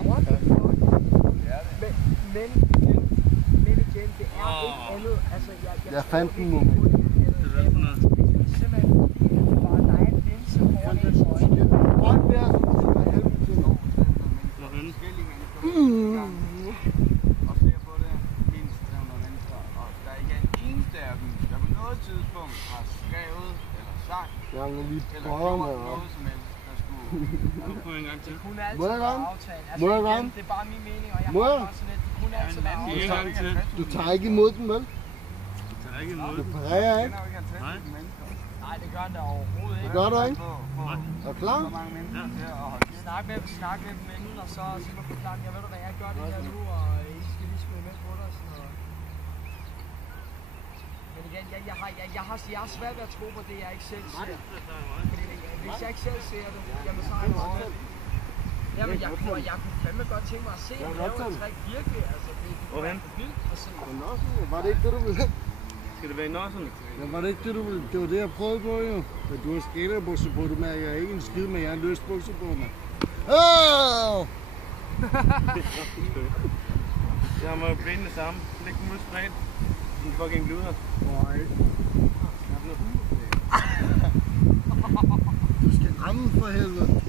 eller? Men igen, det er ikke andet. Altså, Jeg fandt den moment. Det er simpelthen bare der er en linse foran ens øjne. Hold der, så er helvede til. Og ser på det mindst 300 mennesker, og der ikke er en eneste af dem, der på noget tidspunkt har skrevet eller sagt Jeg er lige eller prøver med gjort noget som helst, der skulle. Nu prøver en gang til. Det kunne altid Må jeg være ramme? aftalt. Må jeg Altså, ramme? igen, det er bare min mening, og jeg Må har jeg? bare sådan lidt, det kunne altid være En aftalt. gang til. Du tager ikke imod den, vel? Der er ikke noget. Du præger ikke. Der er jo ikke 50 mennesker. Nej, det gør han da overhovedet ikke. Det gør du ikke? Er du klar? Så mange mennesker til at holde kæft. Snak med dem inden, og så må forklare dem, jeg ved du hvad, jeg gør det her nu, og I skal lige spille med på det og sådan noget. Men igen, jeg har svært ved at tro på det, jeg ikke selv ser. Fordi hvis jeg ikke selv ser det, jamen så har jeg også det. Jamen jeg kunne fandme godt tænke mig at se ham lave et trick virkelig, altså det kunne være vildt at se. Var det ikke det, du ville? Skal det være i nosserne? Ja, var det ikke det, du ville? Det var det, jeg prøvede på, jo. Men du har skaterbukser på, du mærker ikke en skid, men jeg har løst bukser på, mand. Åh! Jeg må jo blinde det samme. Læg dem ud spredt. En fucking luder. Nej. Du skal ramme for helvede.